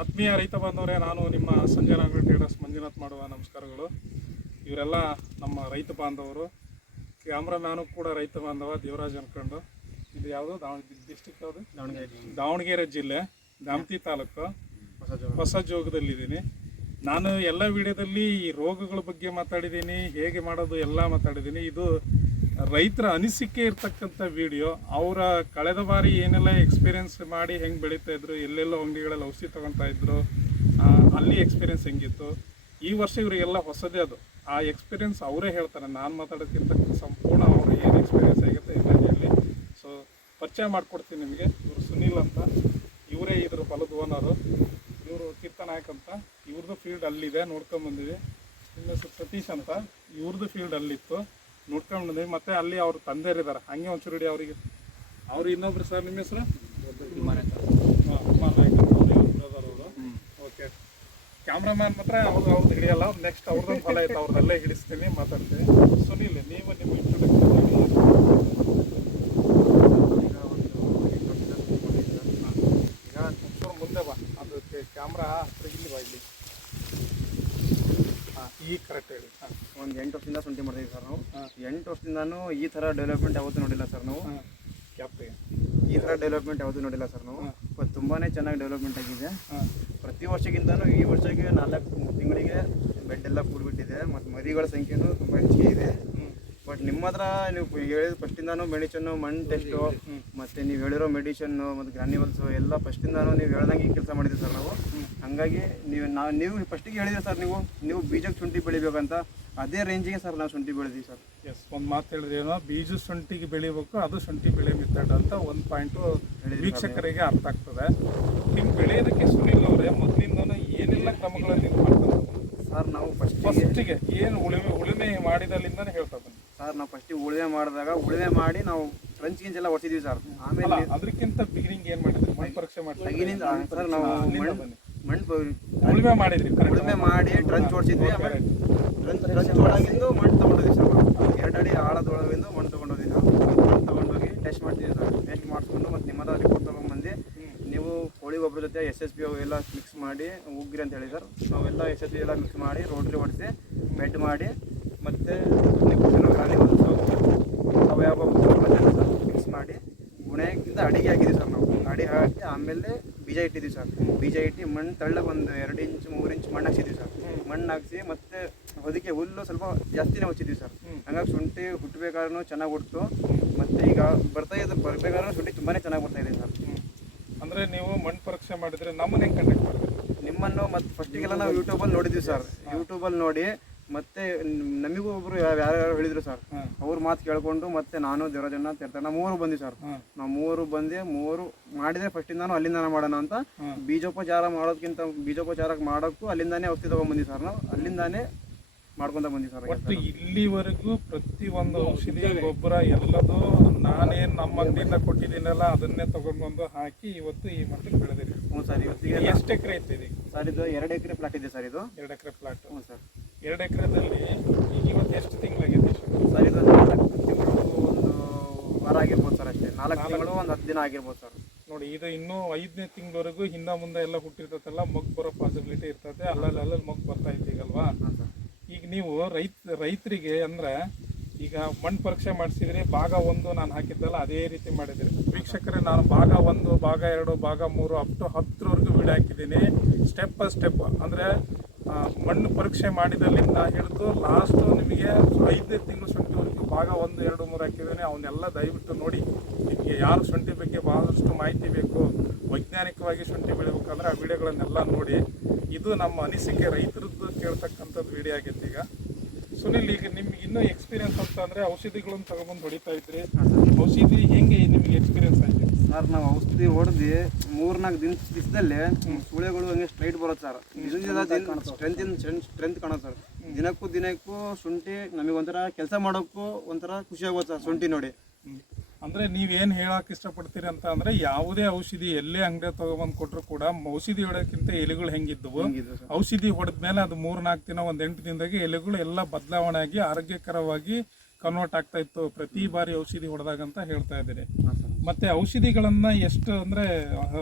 ಆತ್ಮೀಯ ರೈತ ಬಾಂಧವರೇ ನಾನು ನಿಮ್ಮ ಸಂಜಯನಗರ ಟ್ರೇಡರ್ಸ್ ಮಂಜುನಾಥ್ ಮಾಡುವ ನಮಸ್ಕಾರಗಳು. ಇವರೆಲ್ಲ ನಮ್ಮ ರೈತ ಬಾಂಧವರು ಕ್ಯಾಮ್ರಾಮ್ಯಾನು ಕೂಡ ರೈತ ಬಾಂಧವ ದೇವರಾಜ್ ಅನ್ಕೊಂಡು. ಇದು ಯಾವುದು? ದಾವಣಗೆರೆ ಡಿಸ್ಟಿಕ್ ಯಾವುದು? ದಾವಣಗೆರೆ ದಾವಣಗೆರೆ ಜಿಲ್ಲೆ ದಾಮತಿ ತಾಲೂಕು. ಹೊಸ ಜೋಗದಲ್ಲಿದ್ದೀನಿ. ನಾನು ಎಲ್ಲ ವಿಡಿಯೋದಲ್ಲಿ ಈ ರೋಗಗಳ ಬಗ್ಗೆ ಮಾತಾಡಿದ್ದೀನಿ ಹೇಗೆ ಮಾಡೋದು ಎಲ್ಲ ಮಾತಾಡಿದ್ದೀನಿ. ಇದು ರೈತರ ಅನಿಸಿಕೆ ಇರ್ತಕ್ಕಂಥ ವಿಡಿಯೋ ಅವರ ಕಳೆದ ಬಾರಿ ಏನೆಲ್ಲ ಎಕ್ಸ್ಪೀರಿಯೆನ್ಸ್ ಮಾಡಿ ಹೆಂಗೆ ಬೆಳೀತಾ ಇದ್ರು, ಎಲ್ಲೆಲ್ಲ ಅಂಗಡಿಗಳಲ್ಲಿ ಔಷಧಿ ತಗೊತಾ ಇದ್ರು ಅಲ್ಲಿ ಎಕ್ಸ್ಪೀರಿಯೆನ್ಸ್ ಹೆಂಗಿತ್ತು? ಈ ವರ್ಷ ಇವರಿಗೆಲ್ಲ ಹೊಸದೇ ಅದು. ಆ ಎಕ್ಸ್ಪೀರಿಯೆನ್ಸ್ ಅವರೇ ಹೇಳ್ತಾರೆ. ನಾನು ಮಾತಾಡೋಕ್ಕಿಂತ ಸಂಪೂರ್ಣ ಅವರು ಏನು ಎಕ್ಸ್ಪೀರಿಯೆನ್ಸ್ ಆಗುತ್ತೆ ಇಲ್ಲಿ ಸೊ ಪರಿಚಯ ಮಾಡಿಕೊಡ್ತೀನಿ ನಿಮಗೆ. ಇವರು ಸುನೀಲ್ ಅಂತ. ಇವರೇ ಇದ್ರ ಹೊಲದ ಓನರು ಇವರು ಕೀರ್ತನಾಯಕ್ ಅಂತ. ಇವ್ರದ್ದು ಫೀಲ್ಡ್ ಅಲ್ಲಿದೆ ನೋಡ್ಕೊಂಬಂದಿವಿ ಇನ್ನು ಸತೀಶ್ ಅಂತ. ಇವ್ರದ್ದು ಫೀಲ್ಡ್ ಅಲ್ಲಿತ್ತು. ನೋಡ್ಕೊಂಡ್ ಬಂದಿವಿ ಮತ್ತೆ ಅಲ್ಲಿ ಅವ್ರ ತಂದೆಯರಿದ್ದಾರೆ ಹಂಗೆ ಒಂಚೂರು ಹಿಡಿ ಅವರಿಗೆ. ಅವ್ರು ಇನ್ನೊಬ್ರು ಸರ್, ನಿಮ್ಮ ಹೆಸರು? ಕುಮಾರ್ ಅವ್ರು ಅವರು. ಓಕೆ ಕ್ಯಾಮ್ರಾಮ್ಯಾನ್ ಮಾತ್ರ ಅವ್ರು ಅವ್ರದ್ದು ಹಿಡಿಯಲ್ಲ. ನೆಕ್ಸ್ಟ್ ಅವ್ರದ್ದು ಫಲ ಐತೆ ಅವ್ರದ್ದಲ್ಲೇ ಹಿಡಿಸ್ತೀನಿ, ಮಾತಾಡ್ತೀನಿ. ಸುನೀಲ್, ನೀವು ನಿಮ್ಮ ಈಗ ಮುಂದೆ ಬಾ. ಅದಕ್ಕೆ ಕ್ಯಾಮ್ರಾ ಇಲ್ಲಿ ಬಾ ಇಲ್ಲಿ. ಹಾಂ ಈಗ ಕರೆಕ್ಟ್ ಹೇಳಿ. ಹಾಂ. ಒಂದು ಎಂಟು ವರ್ಷದಿಂದ ಶುಂಠಿ ಮಾಡ್ತೀವಿ ಸರ್ ನಾವು. ಎಂಟು ವರ್ಷದಿಂದಾನು ಈ ಥರ ಡೆವಲಪ್ಮೆಂಟ್ ಯಾವತ್ತೂ ನೋಡಿಲ್ಲ ಸರ್ ನಾವು. ಈ ಥರ ಡೆವಲಪ್ಮೆಂಟ್ ಯಾವತ್ತೂ ನೋಡಿಲ್ಲ ಸರ್ ನಾವು. ಬಟ್ ತುಂಬಾ ಚೆನ್ನಾಗಿ ಡೆವಲಪ್ಮೆಂಟ್ ಆಗಿದೆ. ಪ್ರತಿ ವರ್ಷಕ್ಕಿಂತನೂ ಈ ವರ್ಷಕ್ಕೆ ನಾಲ್ಕು ತಿಂಗಳಿಗೆ ಬೆಡ್ ಎಲ್ಲ ಕೂಡ್ಬಿಟ್ಟಿದೆ ಮತ್ತು ಮರಿಗಳ ಸಂಖ್ಯೆನು ತುಂಬ ಹೆಚ್ಚಿಗೆ ಇದೆ. ಬಟ್ ನಿಮ್ಮ ಹತ್ರ ನೀವು ಹೇಳಿದ ಫಸ್ಟಿಂದಾನು ಮೆಡಿಷನ್ನು ಮಣ್ಣು ಟೆಸ್ಟು ಮತ್ತು ನೀವು ಹೇಳಿರೋ ಮೆಡಿಷನ್ನು ಮತ್ತು ಗ್ರಾನ್ಯೂಲ್ಸು ಎಲ್ಲ ಫಸ್ಟಿಂದಾನು ನೀವು ಹೇಳ್ದಂಗೆ ಕೆಲಸ ಮಾಡಿದ್ದೀವಿ ಸರ್ ನಾವು. ಹಾಗಾಗಿ ನೀವು ನಾವು ನೀವು ಫಸ್ಟಿಗೆ ಹೇಳಿದ್ರಿ ಸರ್ ನೀವು ನೀವು ಬೀಜಕ್ಕೆ ಶುಂಠಿ ಬೆಳಿಬೇಕಂತ ಅದೇ ರೇಂಜಿಗೆ ಸರ್ ನಾವು ಶುಂಠಿ ಬೆಳೆದೀವಿ ಸರ್. ಎಸ್ ಒಂದು ಮಾತು ಹೇಳಿದ್ರೆ ಏನೋ ಬೀಜ ಶುಂಠಿಗೆ ಬೆಳಿಬೇಕು ಅದು ಶುಂಠಿ ಬೆಳೆ ಮೆಥಡ್ ಅಂತ ಒಂದು ಪಾಯಿಂಟು ವೀಕ್ಷಕರಿಗೆ ಅರ್ಥ ಆಗ್ತದೆ. ನಿಮ್ಮ ಬೆಳೆಯೋದಕ್ಕೆ ಸುನಿಲ್ ಅವರೇ ಮೊದಲಿಂದನೂ ಏನೆಲ್ಲ ಕ್ರಮಗಳನ್ನು ನೀವು ಮಾಡ್ತಾರೆ? ಸರ್ ನಾವು ಫಸ್ಟಿಗೆ ಫಸ್ಟಿಗೆ ಏನು ಉಳುಮೆ ಉಳುಮೆ ಮಾಡಿದಲ್ಲಿಂದನೇ ಹೇಳ್ತಾ ಬನ್ನಿ. ಸರ್ ನಾವು ಫಸ್ಟಿಗೆ ಉಳುಮೆ ಮಾಡಿದಾಗ ಉಳುಮೆ ಮಾಡಿ ನಾವು ಫ್ರೆಂಚ್ ಗಿಂಚ್ ಎಲ್ಲ ಹೊಡ್ತಿದ್ವಿ ಸರ್. ಆಮೇಲೆ ಅದಕ್ಕಿಂತ ಬಿಗಿನಿಂಗ್ ಏನು ಮಾಡಿದ್ರಿ? ಮಣ್ಣು ಪರೀಕ್ಷೆ ಮಾಡಿ ಸರ್ ನಾವು ಮಣ್ಣು ಉಳುಮೆ ಮಾಡಿದ್ರಿ? ಉಳುಮೆ ಮಾಡಿ ಟ್ರಂಚ್ ಹೊಡ್ಸಿದ್ವಿ. Okay, ಆಮೇಲೆ. ಟ್ರಂಚ್ ಟ್ರಂಚ್ ಒಳಗಿಂದು ಮಣ್ಣು ತೊಗೊಂಡಿದ್ವಿ ಸರ್ ಎರಡು ಅಡಿ ಆಳದೊಳಗಿಂದು ಮಣ್ಣು ತೊಗೊಂಡೋದ್ವಿ ನಾವು. ಮಣ್ಣು ತೊಗೊಂಡೋಗಿ ಟೆಸ್ಟ್ ಮಾಡ್ತೀವಿ ಸರ್. ಟೆಸ್ಟ್ ಮಾಡಿಸ್ಕೊಂಡು ಮತ್ತು ನಿಮ್ಮದ ರಿಪೋರ್ಟ್ ತೊಗೊಂಬಂದು ನೀವು ಕೋಳಿ ಗೊಬ್ಬರ ಜೊತೆ ಎಸ್ ಎಸ್ ಅವು ಎಲ್ಲ ಮಿಕ್ಸ್ ಮಾಡಿ ಉಗ್ರಿ ಅಂತ ಹೇಳಿ ಸರ್. ನಾವೆಲ್ಲ ಎಸ್ ಎಸ್ ಬಿ ಎಲ್ಲ ಮಿಕ್ಸ್ ಮಾಡಿ ರೋಟ್ರಿ ಹೊಡಿಸಿ ಬೆಡ್ ಮಾಡಿ ಮತ್ತು ಸಾವಯವ ಗೊಬ್ಬರ ಮಿಕ್ಸ್ ಮಾಡಿ ಗುಣೆಗಿಂತ ಅಡಿಗೆ ಹಾಕಿದ್ವಿ ಸರ್ ನಾವು. ಅಡಿ ಹಾಕಿ ಆಮೇಲೆ ಬೀಜ ಇಟ್ಟಿದ್ವಿ ಸರ್. ಬೀಜ ಇಟ್ಟು ಮಣ್ಣು ತಳ್ಳಗೆ ಒಂದು ಎರಡು ಇಂಚ್ ಮೂರು ಇಂಚ್ ಮಣ್ಣು ಹಾಕ್ಸಿದ್ವಿ ಸರ್. ಮಣ್ಣು ಹಾಕ್ಸಿ ಮತ್ತೆ ಹೊದಿಕೆ ಹುಲ್ಲು ಸ್ವಲ್ಪ ಜಾಸ್ತಿನೇ ಹಚ್ಚಿದ್ವಿ ಸರ್. ಹಂಗಾಗಿ ಶುಂಠಿ ಹುಟ್ಟಬೇಕಾದ್ರೂ ಚೆನ್ನಾಗಿ ಹುಡ್ತು ಮತ್ತೆ ಈಗ ಬರ್ತಾ ಇದ್ದು ಬರ್ಬೇಕಾದ್ರೂ ಶುಂಠಿ ತುಂಬಾ ಚೆನ್ನಾಗಿ ಬರ್ತಾ ಇದೆ ಸರ್. ಅಂದ್ರೆ ನೀವು ಮಣ್ಣು ಪರೀಕ್ಷೆ ಮಾಡಿದ್ರೆ ನಮ್ಮನ್ನ ಹೆಂಗ್ ಕಂಡಕ್ಟ್ ಮಾಡ್ತೀವಿ ನಿಮ್ಮನ್ನು ಮತ್ತೆ ಫಸ್ಟಿಗೆಲ್ಲ ನಾವು ಯೂಟ್ಯೂಬಲ್ಲಿ ನೋಡಿದ್ವಿ ಸರ್. ಯೂಟ್ಯೂಬಲ್ಲಿ ನೋಡಿ ಮತ್ತೆ ನಮಗೂ ಒಬ್ರು ಯಾರು ಹೇಳಿದ್ರು ಸರ್. ಅವ್ರ ಮಾತು ಕೇಳ್ಕೊಂಡು ಮತ್ತೆ ನಾನು ದೇವರಾಜಣ್ಣ ತೀರ್ಥಣ್ಣ ಮೂರು ಬಂದ್ವಿ ಸರ್ ನಾವು ಮೂವರು ಬಂದು ಮೂವರು ಮಾಡಿದ್ರೆ ಫಸ್ಟಿಂದಾನು ಅಲ್ಲಿಂದಾನೆ ಮಾಡೋಣ ಅಂತ. ಬೀಜೋಪಚಾರ ಮಾಡೋದಕ್ಕಿಂತ ಬೀಜೋಪಚಾರ ಮಾಡೋಕ್ಕೂ ಅಲ್ಲಿಂದಾನೇ ಔಷಧಿ ತಗೊಂಡ್ಬಂದಿ ಸರ್ ನಾವು. ಅಲ್ಲಿಂದಾನೇ ಮಾಡ್ಕೊಂತ ಬಂದಿ ಸರ್ ಒಟ್ಟು ಇಲ್ಲಿವರೆಗೂ ಪ್ರತಿ ಒಂದು ಔಷಧಿ ಗೊಬ್ಬರ ಎಲ್ಲದೂ ನಾನೇ ನಮ್ಮ ಅಂಗಡಿಯಿಂದ ಕೊಟ್ಟಿದ್ದೀನಲ್ಲ ಅದನ್ನೇ ತಗೊಂಡ್ಬಂದು ಹಾಕಿ ಇವತ್ತು ಈ ಮಟ್ಟಕ್ಕೆ ಬೆಳೆದಿರಿ ಹ್ಞೂ ಸರ್ ಇವತ್ತಿಗೆ ಎಷ್ಟು ಎಕರೆ ಇದೀಗ ಸರ್ ಇದು ಎರಡು ಎಕರೆ ಪ್ಲಾಟ್ ಇದೆ ಸರ್ ಇದು. ಎರಡು ಎಕರೆ ಪ್ಲಾಟ್ ಹ್ಞೂ ಸರ್ ಎರಡು ಎಕರೆದಲ್ಲಿ ಈಗ ಇವತ್ತು ಎಷ್ಟು ತಿಂಗಳಾಗಿದೆ ಸರ್ ಇದು ನಾಲ್ಕು ತಿಂಗಳು ಒಂದು ವಾರ ಆಗಿರ್ಬೋದು ಸರ್ ಅಷ್ಟೇ. ನಾಲ್ಕು ತಿಂಗಳು ಒಂದು ಹತ್ತು ದಿನ ಆಗಿರ್ಬೋದು ಸರ್. ನೋಡಿ ಇದು ಇನ್ನೂ ಐದನೇ ತಿಂಗಳವರೆಗೂ ಹಿಂದ ಮುಂದೆ ಎಲ್ಲ ಹುಟ್ಟಿರ್ತೈತಲ್ಲ ಮಗ್ ಬರೋ ಪಾಸಿಬಿಲಿಟಿ ಇರ್ತದೆ ಅಲ್ಲಲ್ಲಿ ಅಲ್ಲಲ್ಲಿ ಮಗ್ ಬರ್ತಾ ಇದ್ದೀಗಲ್ವಾ ಹಾಂ ಈಗ ನೀವು ರೈತ ರೈತರಿಗೆ ಅಂದ್ರೆ ಈಗ ಮಣ್ಣು ಪರೀಕ್ಷೆ ಮಾಡಿಸಿದ್ರಿ ಭಾಗ ಒಂದು ನಾನು ಹಾಕಿದ್ದಲ್ಲ ಅದೇ ರೀತಿ ಮಾಡಿದ್ರಿ. ವೀಕ್ಷಕರೇ ನಾನು ಭಾಗ ಒಂದು ಭಾಗ ಎರಡು ಭಾಗ ಮೂರು ಅಪ್ ಟು ಹತ್ತರವರೆಗೂ ವೀಡಿಯೋ ಹಾಕಿದ್ದೀನಿ. ಸ್ಟೆಪ್ ಬೈ ಸ್ಟೆಪ್ ಅಂದರೆ ಮಣ್ಣು ಪರೀಕ್ಷೆ ಮಾಡಿದಲ್ಲಿಂದ ಹಿಡಿದು ಲಾಸ್ಟು ನಿಮಗೆ ಐದನೇ ತಿಂಗಳು ಭಾಗ ಒಂದು, ಎರಡು, ಮೂರು ಹಾಕಿದ್ದೀನಿ. ಅವನ್ನೆಲ್ಲ ದಯವಿಟ್ಟು ನೋಡಿ, ನಿಮಗೆ ಯಾರು ಶುಂಠಿ ಬಗ್ಗೆ ಬಹಳಷ್ಟು ಮಾಹಿತಿ ಬೇಕು, ವೈಜ್ಞಾನಿಕವಾಗಿ ಶುಂಠಿ ಬೆಳಿಬೇಕಂದ್ರೆ ಆ ವಿಡಿಯೋಗಳನ್ನೆಲ್ಲ ನೋಡಿ. ಇದು ನಮ್ಮ ಅನಿಸಿಕೆ ರೈತರದ್ದು ಕೇಳ್ತಕ್ಕಂಥದ್ದು ವಿಡಿಯೋ ಆಗೈತೆ ಈಗ. ಸುನಿಲ್ ಈಗ ನಿಮ್ಗೆ ಇನ್ನೂ ಎಕ್ಸ್ಪೀರಿಯನ್ಸ್ ಅಂತ ಅಂದ್ರೆ ಔಷಧಿಗಳನ್ನು ತಗೊಂಬಂದು ಹೊಡಿತಾ ಇದ್ರಿ. ಔಷಧಿ ಹೆಂಗೆ ನಿಮಗೆ ಎಕ್ಸ್ಪೀರಿಯನ್ಸ್ ಆಯ್ತು? ಸರ್ ನಾವು ಔಷಧಿ ಹೊಡೆದು ಮೂರ್ನಾಲ್ಕು ದಿನ ದಿವಸದಲ್ಲೇ ಸುಳೆಗಳು ಹಂಗೆ ಸ್ಟ್ರೈಟ್ ಬರುತ್ತೆ ಸರ್. ಸ್ಟ್ರೆಂತ್ ಸ್ಟ್ರೆಂತ್ ಕಾಣೋದು ಸರ್. ದಿನಕ್ಕೂ ದಿನಕ್ಕೂ ಶುಂಠಿ ನಮಗೆ ಒಂಥರ ಕೆಲಸ ಮಾಡೋಕ್ಕೂ ಒಂಥರ ಖುಷಿ ಆಗೋದು ಸರ್ ಶುಂಠಿ ನೋಡಿ. ಅಂದ್ರೆ ನೀವೇನು ಹೇಳಕ್ಕೆ ಇಷ್ಟಪಡ್ತೀರಿ ಅಂತ ಅಂದ್ರೆ ಯಾವುದೇ ಔಷಧಿ ಎಲ್ಲೇ ಅಂಗಡಿ ತೊಗೊಬಂದು ಕೊಟ್ಟರು ಕೂಡ ಔಷಧಿ ಹೊಡೋಕ್ಕಿಂತ ಎಲೆಗಳು ಹೆಂಗಿದ್ದವು ಔಷಧಿ ಹೊಡೆದ ಮೇಲೆ ಅದು ಮೂರ್ ನಾಲ್ಕು ದಿನ ಒಂದು ಎಂಟು ದಿನದಾಗೆ ಎಲೆಗಳು ಎಲ್ಲ ಬದಲಾವಣೆ ಆಗಿ ಆರೋಗ್ಯಕರವಾಗಿ ಕನ್ವರ್ಟ್ ಆಗ್ತಾ ಇತ್ತು. ಪ್ರತಿ ಬಾರಿ ಔಷಧಿ ಹೊಡೆದಾಗ ಅಂತ ಹೇಳ್ತಾ ಇದ್ದೀರಿ. ಮತ್ತೆ ಔಷಧಿಗಳನ್ನ ಎಷ್ಟು ಅಂದ್ರೆ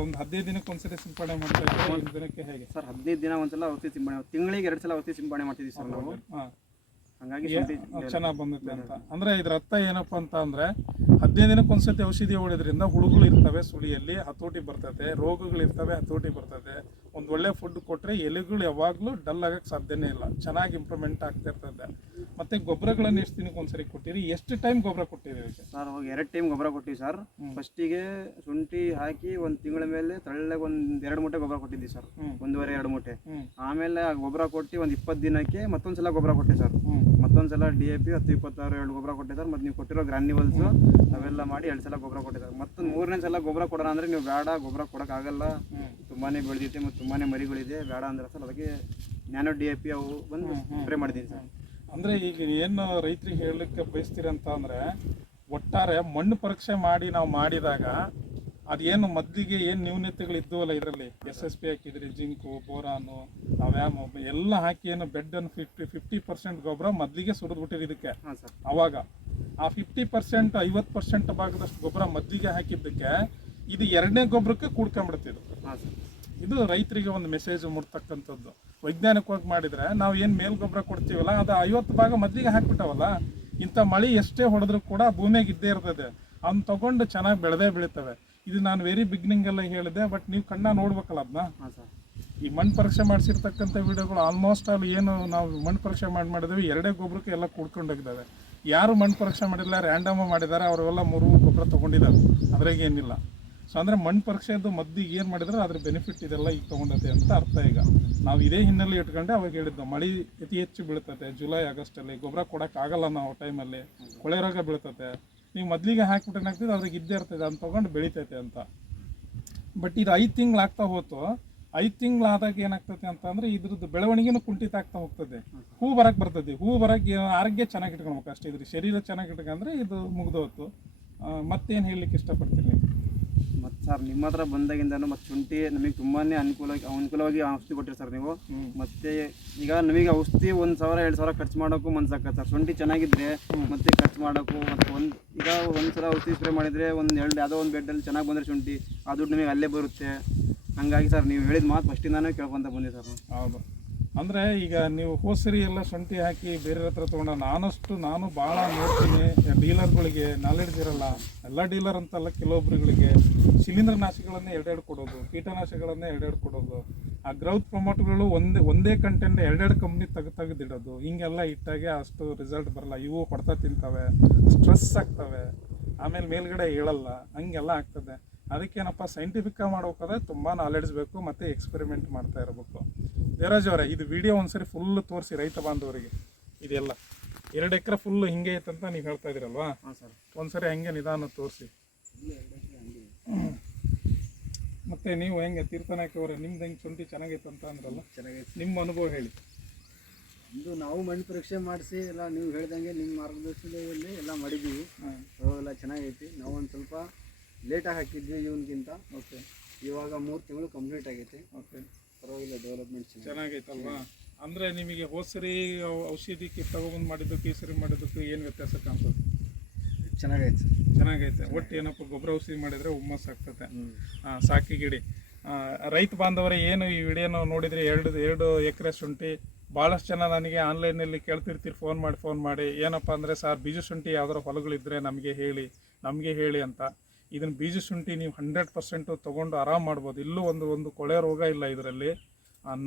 ಒಂದು ಹದಿನೈದು ದಿನಕ್ಕೆ ಒಂದ್ಸರಿ ಸಿಂಪಡಣೆ ಮಾಡ್ತಾ ಇದ್ದೀವಿ ದಿನಕ್ಕೆ ಹೇಗೆ? ಸರ್ ಹದಿನೈದು ದಿನ ಒಂದ್ಸಲ ಔಷಧಿ ಸಿಂಪಡಣೆ ತಿಂಗಳಿಗೆ ಎರಡು ಸಲ ಔಷಧಿ ಸಿಂಪಡಣೆ ಮಾಡ್ತಿದ್ದೀವಿ ಸರ್ ನಾವು. ಹಂಗಾಗಿ ಚೆನ್ನಾಗಿ ಬಂದಿದೆ ಅಂತ. ಅಂದ್ರೆ ಇದ್ರ ಅರ್ಥ ಏನಪ್ಪಾ ಅಂತ ಅಂದ್ರೆ ಹದಿನೈದು ದಿನಕ್ಕೆ ಒಂದ್ಸತಿ ಔಷಧಿ ಹೊಡೆಯೋದ್ರಿಂದ ಹುಳುಗಳು ಇರ್ತವೆ ಸುಳಿಯಲ್ಲಿ ಹತೋಟಿ ಬರ್ತದೆ ರೋಗಗಳು ಇರ್ತವೆ ಹತೋಟಿ ಬರ್ತದೆ. ಒಂದು ಒಳ್ಳೆ ಫುಡ್ ಕೊಟ್ರೆ ಎಲೆಗಳು ಯಾವಾಗ್ಲೂ ಡಲ್ ಆಗಕ್ಕೆ ಸಾಧ್ಯನೇ ಇಲ್ಲ. ಚೆನ್ನಾಗಿ ಇಂಪ್ರೂವ್ಮೆಂಟ್ ಆಗ್ತಾ ಇರ್ತದೆ ಮತ್ತೆ ಗೊಬ್ಬರಗಳನ್ನ ಎಷ್ಟು ದಿನಕ್ಕೆ ಒಂದ್ಸರಿ ಕೊಟ್ಟಿರಿ? ಎಷ್ಟು ಟೈಮ್ ಗೊಬ್ಬರ ಕೊಟ್ಟಿರಿ ಅದಕ್ಕೆ? ಸರ್ ಅವಾಗ ಎರಡು ಟೈಮ್ ಗೊಬ್ಬರ ಕೊಟ್ಟಿವಿ ಸರ್. ಫಸ್ಟಿಗೆ ಶುಂಠಿ ಹಾಕಿ ಒಂದು ತಿಂಗಳ ಮೇಲೆ ತಳ್ಳಗೆ ಒಂದು ಎರಡು ಮೂಟೆ ಗೊಬ್ಬರ ಕೊಟ್ಟಿದ್ವಿ ಸರ್. ಒಂದೂವರೆ ಎರಡು ಮೂಟೆ. ಆಮೇಲೆ ಆ ಗೊಬ್ಬರ ಕೊಟ್ಟು ಒಂದು ಇಪ್ಪತ್ತು ದಿನಕ್ಕೆ ಮತ್ತೊಂದ್ಸಲ ಗೊಬ್ಬರ ಕೊಟ್ಟೆ ಸರ್. ಮತ್ತೊಂದ್ಸಲ ಮತ್ತೊಂದು ಸಲ ಡಿ ಎ ಪಿ ಹತ್ತು ಇಪ್ಪತ್ತಾರು ಎರಡು ಗೊಬ್ಬರ ಕೊಟ್ಟೆ ಸರ್. ಮತ್ತು ನೀವು ಕೊಟ್ಟಿರೋ ಗ್ರಾನ್ಯುವಲ್ಸ್ ಅವೆಲ್ಲ ಮಾಡಿ ಎರಡು ಸಲ ಗೊಬ್ಬರ ಕೊಟ್ಟೆ ಸರ್. ಮತ್ತೊಂದು ಮೂರನೇ ಸಲ ಗೊಬ್ಬರ ಕೊಡೋಣ ಅಂದ್ರೆ ನೀವು ಬೇಡ ಗೊಬ್ಬರ ಕೊಡೋಕ್ಕಾಗಲ್ಲ ಆಗಲ್ಲ. ತುಂಬಾ ಬೆಳೆದಿದೆ ಮತ್ತು ತುಂಬಾ ಮರಿಗಳಿದೆ. ಬೇಡ ಅಂದ್ರೆ ಸರ್ ಅದಕ್ಕೆ ನ್ಯಾನೋ ಡಿ ಎ ಪಿ ಅವು ಬಂದು ಸ್ಪ್ರೇ ಮಾಡಿದ್ದೀನಿ ಸರ್. ಅಂದ್ರೆ ಈಗ ಏನು ರೈತರಿಗೆ ಹೇಳಲಿಕ್ಕೆ ಬಯಸ್ತೀರಂತ ಅಂದ್ರೆ ಒಟ್ಟಾರೆ ಮಣ್ಣು ಪರೀಕ್ಷೆ ಮಾಡಿ ನಾವು ಮಾಡಿದಾಗ ಅದೇನು ಮದ್ದಿಗೆ ಏನು ನ್ಯೂನತೆಗಳು ಅಲ್ಲ ಇದರಲ್ಲಿ? ಎಸ್ ಎಸ್ ಪಿ ಹಾಕಿದ್ರಿ ಜಿಂಕು ಬೋರಾನು ಅವ್ಯಾಮು ಎಲ್ಲ ಹಾಕಿ ಏನು ಬೆಡ್ ಅನ್ನು ಫಿಫ್ಟಿ ಫಿಫ್ಟಿ ಪರ್ಸೆಂಟ್ ಗೊಬ್ಬರ ಮದ್ದಿಗೆ ಸುಡಿದ್ಬಿಟ್ಟಿದೆ ಇದಕ್ಕೆ. ಅವಾಗ ಆ ಫಿಫ್ಟಿ ಪರ್ಸೆಂಟ್ ಐವತ್ತು ಪರ್ಸೆಂಟ್ ಭಾಗದಷ್ಟು ಗೊಬ್ಬರ ಮದ್ದಿಗೆ ಹಾಕಿದ್ದಕ್ಕೆ ಇದು ಎರಡನೇ ಗೊಬ್ಬರಕ್ಕೆ ಕೂಡ್ಕೊಂಡ್ಬಿಡ್ತಿದ್ರು ಇದು ರೈತರಿಗೆ ಒಂದು ಮೆಸೇಜ್ ಮುಟ್ತಕ್ಕಂಥದ್ದು. ವೈಜ್ಞಾನಿಕವಾಗಿ ಮಾಡಿದರೆ ನಾವು ಏನು ಮೇಲ್ ಗೊಬ್ಬರ ಕೊಡ್ತೀವಲ್ಲ ಅದು ಐವತ್ತು ಭಾಗ ಮೊದಲಿಗೆ ಹಾಕ್ಬಿಟ್ಟವಲ್ಲ ಇಂಥ ಮಳೆ ಎಷ್ಟೇ ಹೊಡೆದ್ರೂ ಕೂಡ ಭೂಮಿಗೆ ಇದ್ದೇ ಇರ್ತದೆ. ಅದನ್ನ ತಗೊಂಡು ಚೆನ್ನಾಗಿ ಬೆಳೆದೇ ಬೆಳಿತವೆ. ಇದು ನಾನು ವೆರಿ ಬಿಗ್ನಿಂಗಲ್ಲೇ ಹೇಳಿದೆ ಬಟ್ ನೀವು ಕಣ್ಣ ನೋಡ್ಬೇಕಲ್ಲ ಅದನ್ನ ಹಾಂ ಸರ್. ಈ ಮಣ್ಣು ಪರೀಕ್ಷೆ ಮಾಡಿಸಿರ್ತಕ್ಕಂಥ ವಿಡಿಯೋಗಳು ಆಲ್ಮೋಸ್ಟ್ ಆಲ್ ಏನು ನಾವು ಮಣ್ಣು ಪರೀಕ್ಷೆ ಮಾಡಿ ಮಾಡಿದ್ವಿ ಎರಡೇ ಗೊಬ್ಬರಕ್ಕೆ ಎಲ್ಲ ಕೂಡ್ಕೊಂಡೋಗಿದ್ದಾವೆ ಯಾರು ಮಣ್ಣು ಪರೀಕ್ಷೆ ಮಾಡಿಲ್ಲ ರ್ಯಾಂಡಮ್ ಮಾಡಿದ್ದಾರೆ ಅವರೆಲ್ಲ ಮೂರು ಗೊಬ್ಬರ ತೊಗೊಂಡಿದ್ದಾರೆ. ಅದ್ರಾಗ ಏನಿಲ್ಲ. ಸೊ ಅಂದರೆ ಮಣ್ಣು ಪರೀಕ್ಷೆದು ಮದ್ದು ಏನು ಮಾಡಿದ್ರೆ ಅದ್ರ ಬೆನಿಫಿಟ್ ಇದೆಲ್ಲ ಈಗ ತೊಗೊಂಡತೆ ಅಂತ ಅರ್ಥ ಈಗ. ನಾವು ಇದೇ ಹಿನ್ನೆಲೆ ಇಟ್ಕೊಂಡೆ ಅವಾಗ ಹೇಳಿದ್ದು ಮಳೆ ಅತಿ ಹೆಚ್ಚು ಬೀಳ್ತತೆ, ಜುಲೈ ಆಗಸ್ಟಲ್ಲಿ ಗೊಬ್ಬರ ಕೊಡೋಕ್ಕಾಗಲ್ಲ ನಾವು ಟೈಮಲ್ಲಿ ಕೊಳೆ ರೋಗ ಬೀಳ್ತತೆ. ನೀವು ಮೊದಲಿಗೆ ಹಾಕ್ಬಿಟ್ಟು ಏನಾಗ್ತದೆ ಅದ್ರಾಗ ಇದ್ದೇ ಇರ್ತದೆ ಅಂತ ತೊಗೊಂಡು ಬೆಳಿತೈತೆ ಅಂತ. ಬಟ್ ಇದು ಐದು ತಿಂಗಳು ಆಗ್ತಾ ಹೋತು. ಐದು ತಿಂಗ್ಳು ಆದಾಗ ಏನಾಗ್ತದೆ ಅಂತಂದ್ರೆ ಇದ್ರದ್ದು ಬೆಳವಣಿಗೆನೂ ಕುಂಠಿತ ಆಗ್ತಾ ಹೋಗ್ತದೆ. ಹೂ ಬರಕ್ಕೆ ಬರ್ತದೆ. ಹೂ ಬರಕ್ಕೆ ಆರೋಗ್ಯ ಚೆನ್ನಾಗಿ ಇಟ್ಕೊಳ್ಬೇಕು ಅಷ್ಟೇ ಇದ್ರ ಶರೀರ ಚೆನ್ನಾಗಿ ಇಟ್ಕೊಂಡ್ರೆ ಇದು ಮುಗ್ದೋತು. ಮತ್ತೇನು ಹೇಳಲಿಕ್ಕೆ ಇಷ್ಟಪಡ್ತೀನಿ ಸರ್ ನಿಮ್ಮ ಹತ್ರ ಬಂದಾಗಿಂದನೂ ಮತ್ತು ಶುಂಠಿ ನಮಗೆ ತುಂಬಾ ಅನುಕೂಲವಾಗಿ ಅನುಕೂಲವಾಗಿ ಔಷಧಿ ಕೊಟ್ಟಿರಿ ಸರ್ ನೀವು. ಮತ್ತೆ ಈಗ ನಮಗೆ ಔಷಧಿ ಒಂದು ಸಾವಿರ ಎರಡು ಸಾವಿರ ಖರ್ಚು ಮಾಡೋಕ್ಕೂ ಮನ್ಸಾಕತ್ತೆ ಸರ್. ಶುಂಠಿ ಚೆನ್ನಾಗಿದ್ರೆ ಮತ್ತೆ ಖರ್ಚು ಮಾಡೋಕ್ಕೂ ಮತ್ತು ಒಂದು ಈಗ ಒಂದು ಸಲ ಔಷಧಿ ಸ್ಪ್ರೇ ಮಾಡಿದರೆ ಒಂದು ಎರಡು ಯಾವುದೋ ಒಂದು ಬೆಡ್ಡಲ್ಲಿ ಚೆನ್ನಾಗಿ ಬಂದರೆ ಶುಂಠಿ ಆ ದುಡ್ಡು ನಿಮಗೆ ಅಲ್ಲೇ ಬರುತ್ತೆ. ಹಂಗಾಗಿ ಸರ್ ನೀವು ಹೇಳಿದ ಮಾತು ಫಸ್ಟಿಂದಾನೇ ಕೇಳ್ಕೊತ ಬಂದೆ ಸರ್. ಹೌದು. ಅಂದರೆ ಈಗ ನೀವು ಹೋಸರಿ ಎಲ್ಲ ಶುಂಠಿ ಹಾಕಿ ಬೇರೆ ಹತ್ರ ತೊಗೊಂಡ ನಾನಷ್ಟು ನಾನು ಭಾಳ ನೋಡ್ತೀನಿ. ಡೀಲರ್ಗಳಿಗೆ ನಾಲೆಡ್ಜ್ ಇರಲ್ಲ. ಎಲ್ಲ ಡೀಲರ್ ಅಂತಲ್ಲ ಕೆಲವೊಬ್ಬರುಗಳಿಗೆ ಶಿಲೀಂಧ್ರನಾಶಗಳನ್ನೇ ಎರಡೆರಡು ಕೊಡೋದು ಕೀಟನಾಶಕಗಳನ್ನೇ ಎರಡೆರಡು ಕೊಡೋದು. ಆ ಗ್ರೌತ್ ಪ್ರಮೋಟ್ಗಳು ಒಂದೇ ಒಂದೇ ಕಂಟೆಂಟ್ ಎರಡೆರಡು ಕಂಪ್ನಿ ತೆಗೆ ತೆಗೆದಿಡೋದು. ಹಿಂಗೆಲ್ಲ ಇಟ್ಟಾಗೆ ಅಷ್ಟು ರಿಸಲ್ಟ್ ಬರಲ್ಲ. ಇವು ಹೊಡೆತ ತಿಂತವೆ ಸ್ಟ್ರೆಸ್ ಆಗ್ತವೆ. ಆಮೇಲೆ ಮೇಲ್ಗಡೆ ಹೇಳಲ್ಲ. ಹಂಗೆಲ್ಲ ಆಗ್ತದೆ. ಅದಕ್ಕೇನಪ್ಪ ಸೈಂಟಿಫಿಕ್ಕಾಗಿ ಮಾಡ್ಬೇಕಾದ್ರೆ ತುಂಬ ನಾಲೆಡ್ಜ್ ಬೇಕು, ಮತ್ತು ಎಕ್ಸ್ಪೆರಿಮೆಂಟ್ ಮಾಡ್ತಾ ಇರಬೇಕು. ದೇವರಾಜ್ ಅವರೇ ಇದು ವಿಡಿಯೋ ಒಂದ್ಸರಿ ಫುಲ್ ತೋರಿಸಿ ರೈತ ಬಾಂಧವರಿಗೆ. ಇದೆಲ್ಲ. ಎರಡು ಎಕರೆ ಫುಲ್ ಹಿಂಗೆ ಐತಂತ ನೀವು ಹೇಳ್ತಾ ಇದ್ದೀರಲ್ವಾ ಹಾಂ ಸರ್. ಒಂದ್ಸರಿ ಹಂಗೆ ನಿಧಾನ ತೋರಿಸಿ. ಮತ್ತೆ ನೀವು ಹೆಂಗೆ ತೀರ್ಥನಾಯ್ಕ ಅವರೇ ನಿಮ್ದು ಹೆಂಗೆ ಶುಂಠಿ ಚೆನ್ನಾಗೈತೆ ಅಂತ ಅಂದ್ರಲ್ಲ? ಚೆನ್ನಾಗೈತೆ. ನಿಮ್ಮ ಅನುಭವ ಹೇಳಿ. ಇದು ನಾವು ಮಣ್ಣು ಪರೀಕ್ಷೆ ಮಾಡಿಸಿ ಎಲ್ಲ ನೀವು ಹೇಳ್ದಂಗೆ ನಿಮ್ಮ ಮಾರ್ಗದರ್ಶನದಲ್ಲಿ ಎಲ್ಲ ಮಾಡಿದ್ದೀವಿ. ಹಾಂ. ಅವೆಲ್ಲ ಚೆನ್ನಾಗೈತಿ. ನಾವು ಒಂದು ಸ್ವಲ್ಪ ಲೇಟಾಗಿ ಹಾಕಿದ್ವಿ ಇವನಿಗಿಂತ. ಓಕೆ ಇವಾಗ ಮೂರು ತಿಂಗಳು ಕಂಪ್ಲೀಟ್ ಆಗೈತಿ. ಓಕೆ ಪರವಾಗಿಲ್ಲ ಡೆವಲಪ್ಮೆಂಟ್ ಚೆನ್ನಾಗಿ ಚೆನ್ನಾಗೈತಲ್ವಾ? ಅಂದರೆ ನಿಮಗೆ ಹೋದ್ಸರಿ ಔಷಧಿ ತಗೊಬಂದು ಮಾಡಿದ್ದಕ್ಕೆ ಈ ಸರಿ ಮಾಡಿದ್ದಕ್ಕೆ ಏನು ವ್ಯತ್ಯಾಸ ಕಾಣ್ತದೆ? ಚೆನ್ನಾಗೈತೆ ಚೆನ್ನಾಗೈತೆ. ಒಟ್ಟು ಏನಪ್ಪ ಗೊಬ್ಬರ ಔಷಧಿ ಮಾಡಿದರೆ ಹುಮ್ಮಸ್ ಆಗ್ತದೆ. ಆ, ಸಾಕಿಗಿಡಿ ಆ, ರೈತ ಬಾಂಧವರೇ ಏನು ಈ ವಿಡಿಯೋನ ನೋಡಿದರೆ ಎರಡು ಎರಡು ಎಕರೆ ಶುಂಠಿ ಭಾಳಷ್ಟು ಜನ ನನಗೆ ಆನ್ಲೈನಲ್ಲಿ ಕೇಳ್ತಿರ್ತೀರಿ ಫೋನ್ ಮಾಡಿ ಫೋನ್ ಮಾಡಿ. ಏನಪ್ಪ ಅಂದರೆ ಸರ್ ಬೀಜ ಶುಂಠಿ ಯಾವ್ದಾರ ಹೊಲಗಳಿದ್ರೆ ನಮಗೆ ಹೇಳಿ ನಮಗೆ ಹೇಳಿ ಅಂತ. ಇದನ್ನು ಬೀಜ ಶುಂಠಿ ನೀವು ಹಂಡ್ರೆಡ್ ಪರ್ಸೆಂಟು ತೊಗೊಂಡು ಆರಾಮ್ ಮಾಡ್ಬೋದು. ಇಲ್ಲೂ ಒಂದು ಒಂದು ಕೊಳೆ ರೋಗ ಇಲ್ಲ ಇದರಲ್ಲಿ.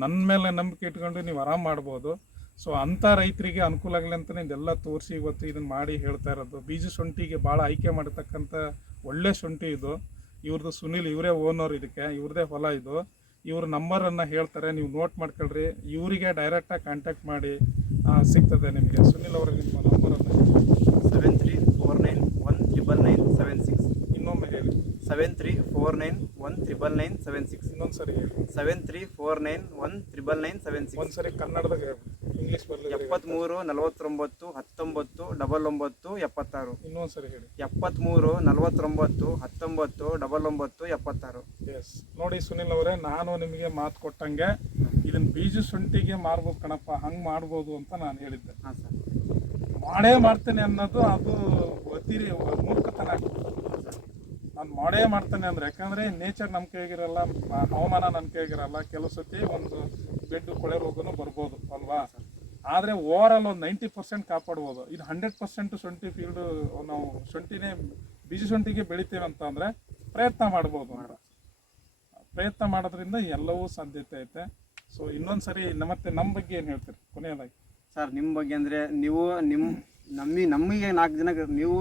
ನನ್ನ ಮೇಲೆ ನಂಬಿಕೆ ಇಟ್ಕೊಂಡು ನೀವು ಆರಾಮ್ ಮಾಡ್ಬೋದು. ಸೊ ಅಂಥ ರೈತರಿಗೆ ಅನುಕೂಲ ಆಗಲಿ ಅಂತಲೇ ಇದೆಲ್ಲ ತೋರಿಸಿ ಇವತ್ತು ಇದನ್ನು ಮಾಡಿ ಹೇಳ್ತಾ ಇರೋದು. ಬೀಜ ಶುಂಠಿಗೆ ಭಾಳ ಆಯ್ಕೆ ಮಾಡಿರ್ತಕ್ಕಂಥ ಒಳ್ಳೆ ಶುಂಠಿ ಇದು. ಇವ್ರದ್ದು ಸುನಿಲ್ ಇವರೇ ಓನರ್ ಇದಕ್ಕೆ, ಇವ್ರದೇ ಹೊಲ ಇದು. ಇವ್ರ ನಂಬರನ್ನು ಹೇಳ್ತಾರೆ, ನೀವು ನೋಟ್ ಮಾಡ್ಕೊಳ್ರಿ. ಇವರಿಗೆ ಡೈರೆಕ್ಟಾಗಿ ಕಾಂಟ್ಯಾಕ್ಟ್ ಮಾಡಿ ಸಿಗ್ತದೆ ನಿಮಗೆ. ಸುನಿಲ್ ಅವರಿಗೆ ನಿಮ್ಮ ನಂಬರನ್ನು seven three four nine one triple nine seven six ಇನ್ನೊಮ್ಮೆ ಹೇಳಿ seven three four nine one triple nine seven six. ಇನ್ನೊಂದು ಸರಿ seven three four nine one triple nine seven six. ಒಂದು ಸರಿ ಕನ್ನಡದಾಗ ಇಂಗ್ಲೀಷ್ ಬರಲಿ ಎಪ್ಪತ್ತ್ಮೂರು ನಲವತ್ತೊಂಬತ್ತು ಹತ್ತೊಂಬತ್ತು ಡಬಲ್ ಒಂಬತ್ತು ಎಪ್ಪತ್ತಾರು. ಇನ್ನೊಂದು ಸರಿ ಹೇಳಿ. ಎಪ್ಪತ್ತ್ಮೂರು ನಲವತ್ತೊಂಬತ್ತು ಹತ್ತೊಂಬತ್ತು ಡಬಲ್ ಒಂಬತ್ತು ಎಪ್ಪತ್ತಾರು. ಎಸ್ ನೋಡಿ ಸುನಿಲ್ ಅವರೇ ನಾನು ನಿಮಗೆ ಮಾತು ಕೊಟ್ಟಂಗೆ ಇದನ್ನ ಬೀಜ ಶುಂಠಿಗೆ ಮಾರ್ಬೋದು ಕಣಪ್ಪ ಹಂಗೆ ಮಾಡ್ಬೋದು ಅಂತ ನಾನು ಹೇಳಿದ್ದೆ. ಹಾಂ ಸರ್. ಮಾಡೇ ಮಾಡ್ತೇನೆ ಅನ್ನೋದು ಅದು ಗೊತ್ತಿರಿ ಮೂರ್ಖತನ. ನಾನು ಮಾಡೇ ಮಾಡ್ತಾನೆ ಅಂದ್ರೆ, ಯಾಕಂದ್ರೆ ನೇಚರ್ ನಮ್ಮ ಕೈಗಿರಲ್ಲ ಹವಾಮಾನ ನನ್ನ ಕೈಗಿರಲ್ಲ, ಕೆಲವು ಸತಿ ಒಂದು ಬೆಡ್ ಕೊಳೆ ರೋಗನೂ ಬರ್ಬೋದು, ಅಲ್ವಾ? ಆದರೆ ಓವರ್ ಆಲ್ ಒಂದು ನೈಂಟಿ ಪರ್ಸೆಂಟ್ ಕಾಪಾಡ್ಬೋದು. ಇದು ಹಂಡ್ರೆಡ್ ಪರ್ಸೆಂಟ್ ಶುಂಠಿ ಫೀಲ್ಡ್ ನಾವು ಶುಂಠಿನೇ, ಬೀಜ ಶುಂಠಿಗೆ ಬೆಳಿತೇವೆ ಅಂತ ಅಂದರೆ ಪ್ರಯತ್ನ ಮಾಡ್ಬೋದು. ಅಂತ ಪ್ರಯತ್ನ ಮಾಡೋದ್ರಿಂದ ಎಲ್ಲವೂ ಸಾಧ್ಯತೆ ಐತೆ. ಸೊ ಇನ್ನೊಂದು ಸರಿ ಮತ್ತೆ ನಮ್ಮ ಬಗ್ಗೆ ಏನು ಹೇಳ್ತೀರಿ? ಕೊನೆಯದಾಗಿ. ಸರ್ ನಿಮ್ಮ ಬಗ್ಗೆ ಅಂದರೆ ನೀವು ನಿಮ್ಮ ನಮ್ಮಿ ನಮಗೆ ನಾಲ್ಕು ಜನ, ನೀವು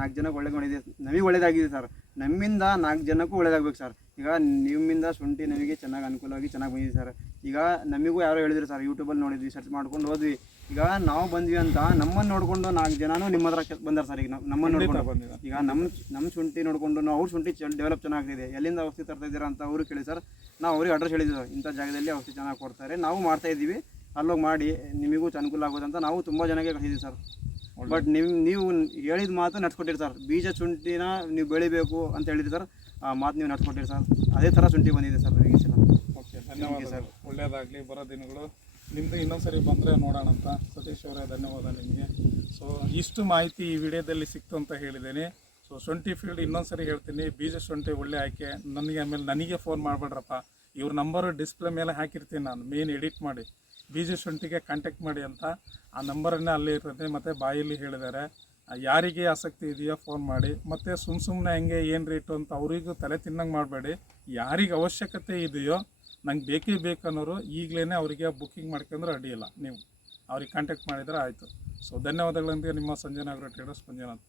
ನಾಲ್ಕು ಜನಕ್ಕೆ ಒಳ್ಳೆ ಮಾಡಿದ್ದೀರಿ. ನಮಗೆ ಒಳ್ಳೇದಾಗಿದೆ ಸರ್. ನಮ್ಮಿಂದ ನಾಲ್ಕು ಜನಕ್ಕೂ ಒಳ್ಳೇದಾಗ್ಬೇಕು ಸರ್ ಈಗ ನಿಮ್ಮಿಂದ ಶುಂಠಿ ನಮಗೆ ಚೆನ್ನಾಗಿ ಅನುಕೂಲವಾಗಿ ಚೆನ್ನಾಗಿ ಬಂದಿದೆ ಸರ್ ಈಗ ನಮಗೂ ಯಾರೋ ಹೇಳಿದ್ರು ಸರ್ ಯೂಟ್ಯೂಬಲ್ಲಿ ನೋಡಿದ್ವಿ ಸರ್ಚ್ ಮಾಡ್ಕೊಂಡು ಹೋದ್ವಿ. ಈಗ ನಾವು ಬಂದ್ವಿ ಅಂತ ನಮ್ಮನ್ನು ನೋಡಿಕೊಂಡು ನಾಲ್ಕು ಜನನೂ ನಿಮ್ಮ ಹತ್ರ ಬಂದಾರೆ ಸರ್ ಈಗ ನಾವು ನಮ್ಮನ್ನು ನೋಡ್ಕೊಂಡು. ಬಂದಿದೆ. ಈಗ ನಮ್ಮ ನಮ್ಮ ಶುಂಠಿ ನೋಡಿಕೊಂಡು ನಾವು ಅವ್ರ ಶುಂಠಿ ಡೆವಲಪ್ ಚೆನ್ನಾಗ್ತಿದೆ. ಎಲ್ಲಿಂದ ಔಷಧಿ ತರ್ತಾ ಇದ್ದೀರಾ ಅಂತ ಅವರು ಕೇಳಿ ಸರ್ ನಾವು ಅವ್ರಿಗೆ ಅಡ್ರೆಸ್ ಹೇಳಿದ್ವಿ ಸರ್ ಇಂಥ ಜಾಗದಲ್ಲಿ ಔಷಧಿ ಚೆನ್ನಾಗಿ ಕೊಡ್ತಾರೆ. ನಾವು ಮಾಡ್ತಾ ಇದ್ದೀವಿ. ಅಲ್ಲೋಗಿ ಮಾಡಿ ನಿಮಗೂ ಅನುಕೂಲ ಆಗೋದಂತ ನಾವು ತುಂಬ ಜನಕ್ಕೆ ಕಳಿಸಿದ್ವಿ ಸರ್ ಬಟ್ ನಿಮ್ ನೀವು ಹೇಳಿದ ಮಾತು ನಡ್ಸ್ಕೊಟ್ಟಿರಿ ಸರ್ ಬೀಜ ಚುಂಟಿನ ನೀವು ಬೆಳಿಬೇಕು ಅಂತ ಹೇಳಿದ್ರಿ ಸರ್ ಆ ಮಾತು ನೀವು ನಡ್ಸ್ಕೊಟ್ಟಿರಿ ಸರ್ ಅದೇ ಥರ ಶುಂಠಿ ಬಂದಿದೆ ಸರ್ ಈ ಸಲ ಓಕೆ ಧನ್ಯವಾದಗಳು. ಒಳ್ಳೆಯದಾಗಲಿ ಬರೋ ದಿನಗಳು. ನಿಮ್ಮದು ಇನ್ನೊಂದ್ಸರಿ ಬಂದರೆ ನೋಡೋಣ ಅಂತ ಸತೀಶ್ ಅವರೇ ಧನ್ಯವಾದ ನಿಮಗೆ. ಸೊ ಇಷ್ಟು ಮಾಹಿತಿ ಈ ವಿಡಿಯೋದಲ್ಲಿ ಸಿಕ್ತು ಅಂತ ಹೇಳಿದ್ದೇನೆ. ಸೊ ಶುಂಠಿ ಫೀಲ್ಡ್ ಇನ್ನೊಂದ್ಸರಿ ಹೇಳ್ತೀನಿ. ಬೀಜ ಶುಂಠಿ ಒಳ್ಳೆ ಆಯ್ಕೆ. ನನಗೆ ಆಮೇಲೆ ನನಗೆ ಫೋನ್ ಮಾಡಬೇಡ್ರಪ್ಪ. ಇವ್ರ ನಂಬರು ಡಿಸ್ಪ್ಲೇ ಮೇಲೆ ಹಾಕಿರ್ತೀನಿ ನಾನು. ಮೇನ್ ಎಡಿಟ್ ಮಾಡಿ. ಬೀಜ ಶುಂಠಿಗೆ ಕಾಂಟ್ಯಾಕ್ಟ್ ಮಾಡಿ ಅಂತ ಆ ನಂಬರನ್ನೇ ಅಲ್ಲಿ ಇರ್ತದೆ, ಮತ್ತು ಬಾಯಲ್ಲಿ ಹೇಳಿದ್ದಾರೆ. ಯಾರಿಗೆ ಆಸಕ್ತಿ ಇದೆಯೋ ಫೋನ್ ಮಾಡಿ. ಮತ್ತು ಸುಮ್ಮ ಸುಮ್ಮನೆ ಹೆಂಗೆ ಏನು ರೇಟು ಅಂತ ಅವರಿಗೂ ತಲೆ ತಿನ್ನಂಗೆ ಮಾಡಬೇಡಿ. ಯಾರಿಗೆ ಅವಶ್ಯಕತೆ ಇದೆಯೋ ನಂಗೆ ಬೇಕೇ ಬೇಕನ್ನೋರು ಈಗಲೇ ಅವರಿಗೆ ಬುಕ್ಕಿಂಗ್ ಮಾಡ್ಕೊಂಡ್ರೆ ಅಡ್ಡಿಯಿಲ್ಲ ನೀವು ಅವ್ರಿಗೆ ಕಾಂಟ್ಯಾಕ್ಟ್ ಮಾಡಿದರೆ ಆಯಿತು. ಸೊ ಧನ್ಯವಾದಗಳಂತೆ ನಿಮ್ಮ ಸಂಜೆ ನಾಗರ ಟ್ರೇಡರ್ಸ್ ಮಂಜುನಾಥ್